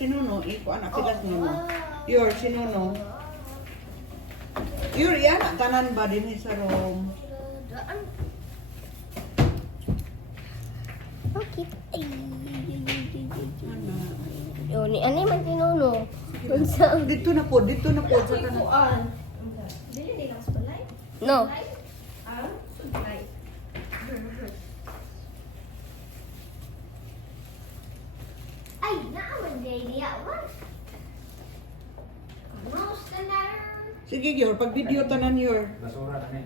sinuno, iko anak pilas nuno. Your sinuno. Your yan, tanan ba din sa room? Okay. Ay. Ana. Yo, ni ani man tinuno. Unsa? Dito na po sa tanan. Dili nila sa balay. No. Ah, balay. Ay, naaman day diya. What? Mouse the letter. Sige, Yor, pag video tanan, Yor. Basura na ni.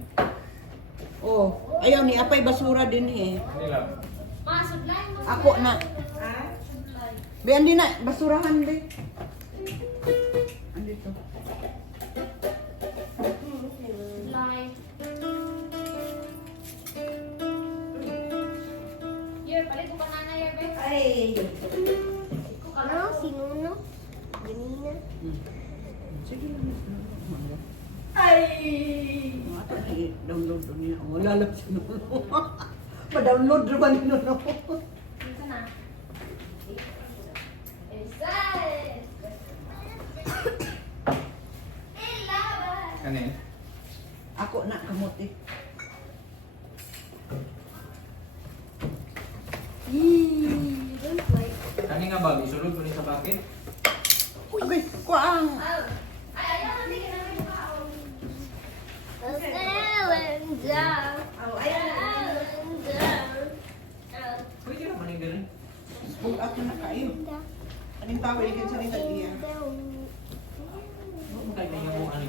Oh, ayaw ni apay basura din eh. Hindi lang. Masudlay mo. Ako na. Ah, Biyan din na, basurahan din. Andito. Sudlay. Yer, palit ko banana yer, be. Ay. Ano? Sinuno? Ganina. Sige lang. Ay! Ato na i-download ko niya. Oh, lalap si Nuno. Pa-download rin ba ni Nuno? Dito na. Kanin. Ako na, kamuti. Kanin nga ba? Isulod ko rin sa bakit? Agay, kuang. Oh, ayan. Pwede naman yung ganun. Pull up na kayo. Anong tawag ikin sa nila iya? Kaya kanya mo ano.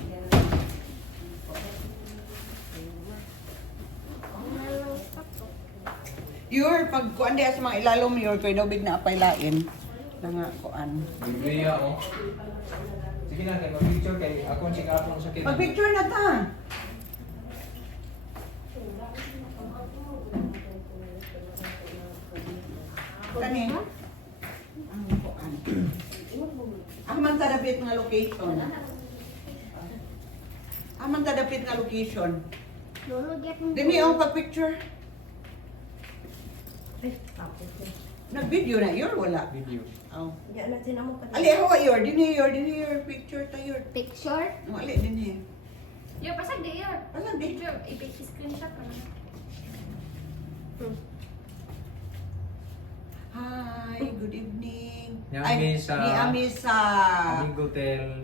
Your, pag kuan diya sa mga ilalom, your, kaya daw big na apay lain. Na nga, kuan. Biblia oh. Sige na, kaya mag-picture kay akong sikapong sakit. Pag-picture na ta. Kani? Ang kuan. Ang man tadapit nga location. Ang man tadapit nga location. Dini ang pag-picture. Nag-video na your wala. Video. Oh. Yan na tinamo ka. Ali ako your, dini your picture ta your. Picture? No, ali dini. Yer, pasag di yer. Pasag di. Picture, i-screenshot ka na. Hi, good evening. Ni Ami sa- Ni Ami sa Amigo Hotel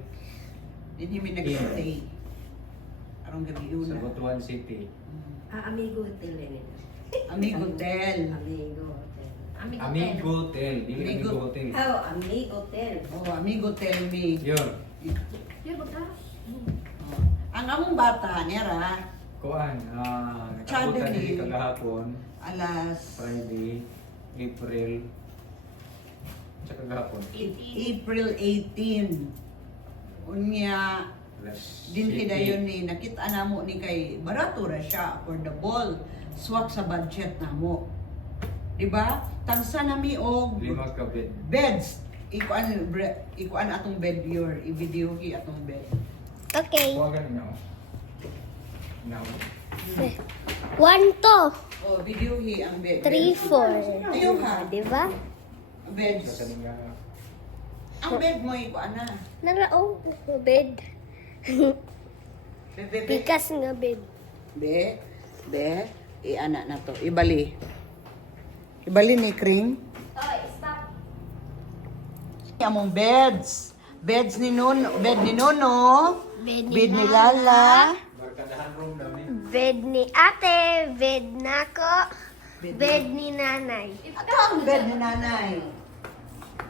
Dini mi nag-stay. Arong gabi sa yun. Butuan City. Amigo hotel nila. Amigo Hotel. Amigo hotel. Amigo Hotel, dili Amigo. Amigo Hotel. Oh, amigo hotel. Oh, Amigo Tell me. Yun. Yer, bagta. Ang among bata niya ra Kuan, Chad nakabutan din. ni kagahapon, alas Friday, April, sa kagahapon. April 18. Unya Alas din 7. hidayon ni nakita namo ni kay barato ra siya affordable swak sa budget namo. Di ba? Tagsa nami og 5 ka bed. beds. Ikuan atong bed your i-video ki atong bed. Okay. Huwagan niyo. Now. 1, 2, Oh, video hi ang bed. 3, 4. Ayaw ha. Diba? Sa Beds. kaninga. Ang bed mo ikuan na. Narao. Bed. Be, be, be. Pikas nga bed. Be, i-ana na to. Ibali. Ibali ni Kring. Oy, stop. Among beds. Bed ni Nono. Bed Bed ni Lala. Barkadahan room daw ni. Bed ni ate. Bed nako. Bed Bed ni nanay. Ito ang bed ni nanay.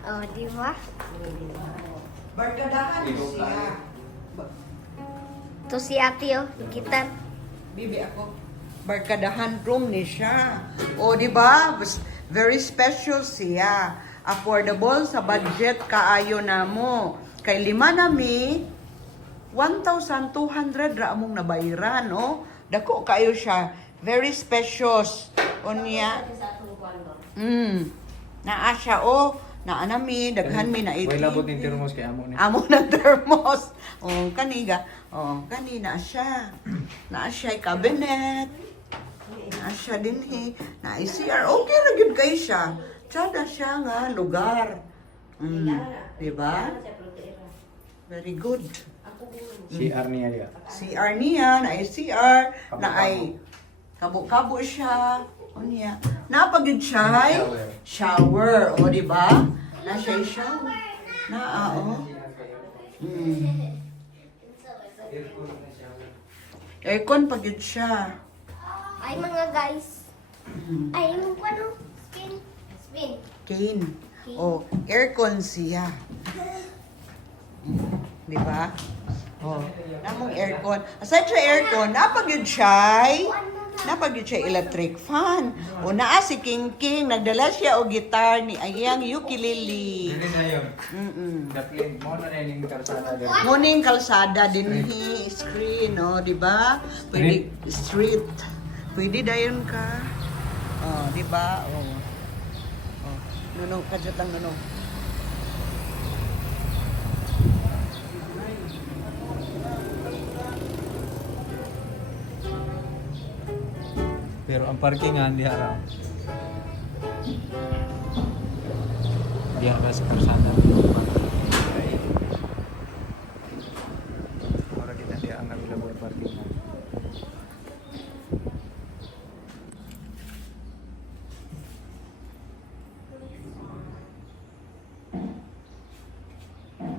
Oh, diba? Barkadahan Ikaw siya. To si ate oh. Kita. Bibi ako. Barkadahan room ni siya. O, di ba? Very special siya. Affordable sa budget kaayo na mo. Kay lima nami, 1,200 ra among nabayaran, no? Dako kayo siya. Very special. Unya. Naa siya, oh. Naa nami, daghan mi na Way labot ni termos kay amo ni. amo ng thermos. Oh, kaniga. Oh, kanina siya. Naa siya cabinet. Naa siya din CR. Okay ra gyud kay siya. Tsada siya nga lugar. Diba? Very good. Si Arnia dia. CR niya, na ay CR, na ay kabo-kabo siya. O niya. Napagid siya ay shower. O, di ba? Na siya ay shower. Na, o. Aircon pagid siya. Ay, mga guys. Ay, yung ano? Spin. Spin. Cane. O, aircon siya. Di ba? Oh, namong aircon. Aside sa aircon, napagid siya electric fan. O naa si King King, nagdala siya og gitar ni ayang ukulele. Dili na yun. Mm. Daplin mo na yung karsada din. Muning kalsada dinhi screen, no, di ba? Pwede street. Pwede dayon ka. Oh, di ba? Oh. Oh, nuno kadjat lang nuno. Pero ang parkingan di harap. Di harap sa karsada. Ora kita dia ang available parkingan.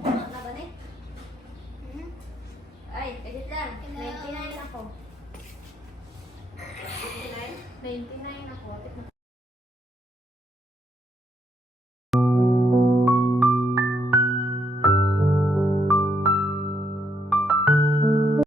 Ano ba ni? Ay, edit lang. 99 ako. 99 ako.